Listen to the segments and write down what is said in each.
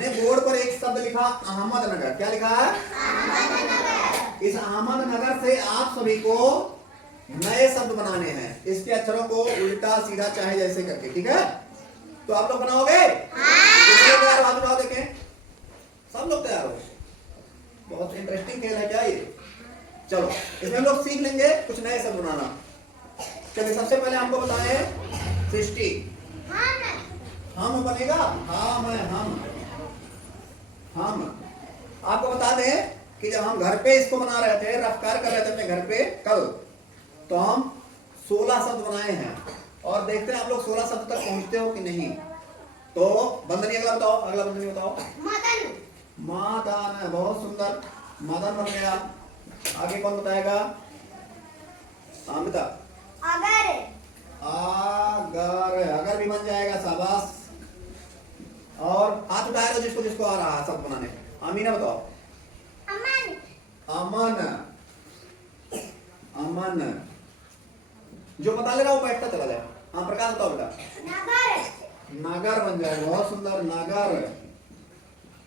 हमने बोर्ड पर एक शब्द लिखा अहमदनगर। क्या लिखा है? अहमदनगर। इस अहमदनगर से आप सभी को नए शब्द बनाने हैं, इसके अक्षरों को उल्टा सीधा चाहे जैसे करके, ठीक है? तो आप लोग बनाओगे? हाँ। हाथ उठाओ देखें, सब लोग तैयार हो? बहुत इंटरेस्टिंग खेल है क्या ये? चलो इसमें हम लोग सीख लेंगे कुछ नए शब्द बनाना। चलिए सबसे पहले हमको बताएं सृष्टि। हम बनेगा, हम। आपको बता दें कि जब हम घर पे इसको बना रहे थे, रफ्तार कर रहे थे अपने घर पे कल, तो हम 16 शब्द बनाए हैं और देखते हैं आप लोग 16 शब्द तक पहुंचते हो कि नहीं। तो बंदनी अगला बताओ, अगला बंदनी बताओ। मदन। मदन, बहुत सुंदर, मदन बन गया। आगे कौन बताएगा? अमृता। अगर। अगर भी बन जाएगा, शाबाश। और हाथ उठाए लो जिसको जिसको आ रहा है शब्द बनाने। अमीना बताओ। अमन। अमन, अमन। जो बता ले रहा वो बैठता चला जाए। हाँ प्रकाश बताओ बेटा। नगर। नगर बन जाएगा, बहुत सुंदर, नगर।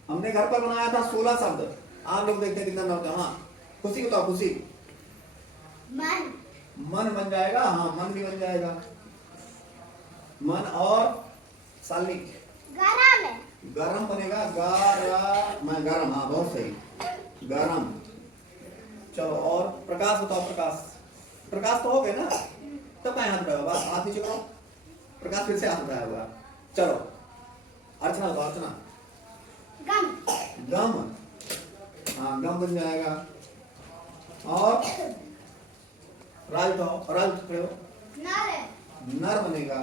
हमने घर पर बनाया था 16 शब्द, आप लोग देखते हैं कितना ना होता है। हाँ खुशी बताओ, खुशी। मन। मन बन जाएगा, हाँ मन भी बन जाएगा, मन। और सालनी। गरम। गरम बनेगा, गरम, हाँ बहुत सही, गरम। चलो और प्रकाश बताओ, प्रकाश। प्रकाश तो हो गए ना, तब कहाँ हाथ उठाया होगा? हाथ नीचे करो। प्रकाश फिर से हाथ उठाया होगा। चलो अर्चना बताओ, अर्चना। गम। गम, हाँ गम बन जाएगा। और राज बताओ, राज खड़े हो। नर। नर बनेगा।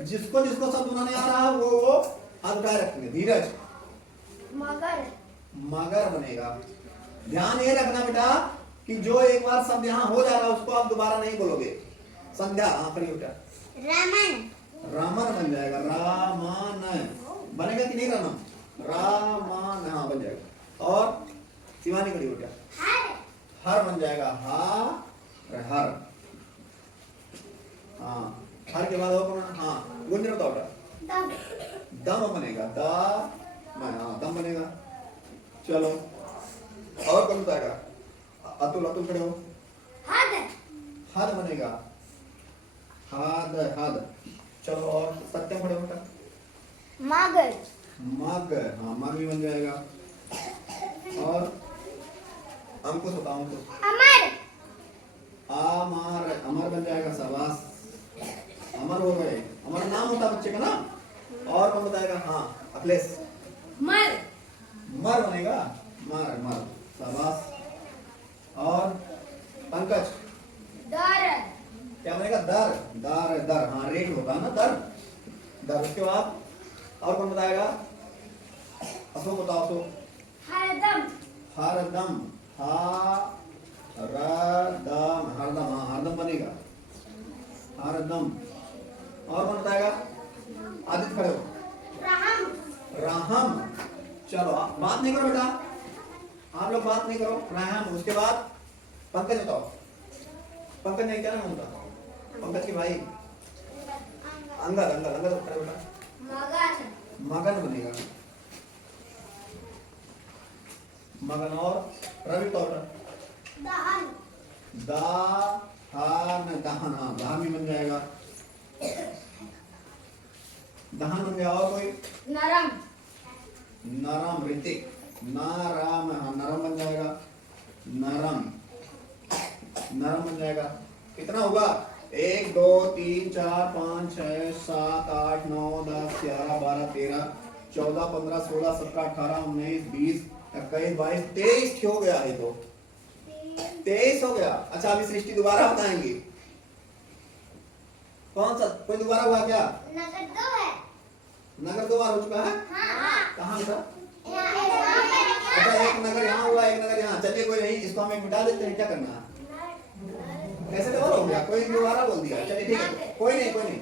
जिसको जिसको शब्द बनाने आ रहा है वो हाथ उठाए रखेंगे। धीरज। मगर। मगर बनेगा। ध्यान ये रखना बेटा कि जो एक बार शब्द यहाँ हो जा रहा है उसको आप दोबारा नहीं बोलोगे। संध्या, हाँ खड़ी बेटा। रामन। रामन बन जाएगा, रामन बनेगा कि नहीं? रामन, रामन, हाँ बन जाएगा। और शिवानी खड़ी बेटा। हर। हर बन जाएगा, हर। हाँ हर के बाद और हाँ गुंजन बताओ बेटा। दम। दम बनेगा, दम बनेगा। चलो और कौन बताएगा? अतुल, अतुल खड़े हो। हद। हद बनेगा, हद। चलो और सत्यम खड़े हो बेटा। मग। मग, हाँ मग भी बन जाएगा। और अंकुश बताओ, अंकुश। अमर। अमर, अमर बन जाएगा, शाबाश, अमर हो गए। अमर नाम होता बच्चे का ना। और कौन बताएगा? हाँ अखिलेश। मर। मर बनेगा, मर, शाबाश। और पंकज। दर। क्या बनेगा? दर, हाँ रेट होता है ना, दर। उसके बाद और कौन बताएगा? अशोक बताओ, अशोक। हरदम। हरदम, हरदम, हाँ हरदम बनेगा, हरदम। और कौन बताएगा? आदित्य खड़े हो। राहम। राहम। चलो बात नहीं करो बेटा, आप लोग बात नहीं करो। राहम। उसके बाद पंकज बताओ। पंकज नहीं, क्या नाम होता? पंकज के भाई अंगद, अंगद खड़े बेटा। मगन। मगन बनेगा, मगन। और रवि तो दहन। दहन, हाँ दहन भी बन जाएगा, दहन बन गया। और कोई? नरम। नरम, ऋतिक। नरम, हाँ नरम बन जाएगा, नरम बन जाएगा। कितना होगा? 1 2 3 4 5 6 7 8 9 10 11 12 13 14 15 16 17 18 19 20 21 22 23 हो गया है, तो 23 हो गया। अच्छा अभी सृष्टि दोबारा बताएंगे। कौन सा? कोई दोबारा हुआ क्या? नगर 2 है। नगर 2 बार हो चुका है? हाँ। कहाँ था? अच्छा एक नगर यहाँ हुआ, एक नगर यहाँ। चलिए कोई नहीं, इसको हम एक मिटा देते हैं। क्या करना है? ऐसे तो हो गया, कोई दोबारा बोल दिया। चलिए ठीक है, कोई नहीं।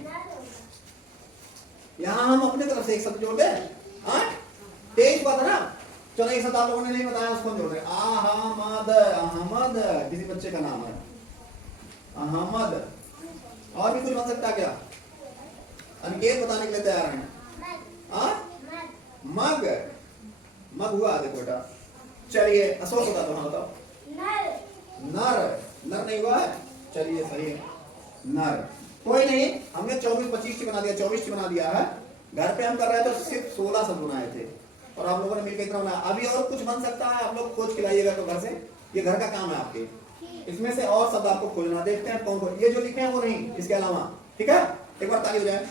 यहाँ हम अपने तरफ से एक शब्द जोड़ दें। 23 बात है ना। चलो एक शब्द आप लोगों ने नहीं बताया, उसको जोड़ रहे। अहमद, अहमद किसी बच्चे का नाम है, अहमद। और भी कुछ बन सकता क्या? अनिकेत बताने के लिए तैयार है? मग, मग हुआ देखो बेटा। चलिए अशोक बता दो, हाँ बताओ। नर, नर नहीं हुआ है, चलिए सही है नर। कोई नहीं, हमने 24-25 बना दिया, 24 बना दिया है। घर पे हम कर रहे थे तो सिर्फ 16 शब्द बनाए थे और आप लोगों ने मिलकर इतना बनाया। अभी और कुछ बन सकता है, आप लोग खोज के लाइएगा तो घर से, ये घर का काम है आपके। इसमें से और शब्द आपको खोजना, देखते हैं कौन कौन। ये जो लिखे हैं वो नहीं, इसके अलावा। ठीक है, एक बार ताली हो जाए।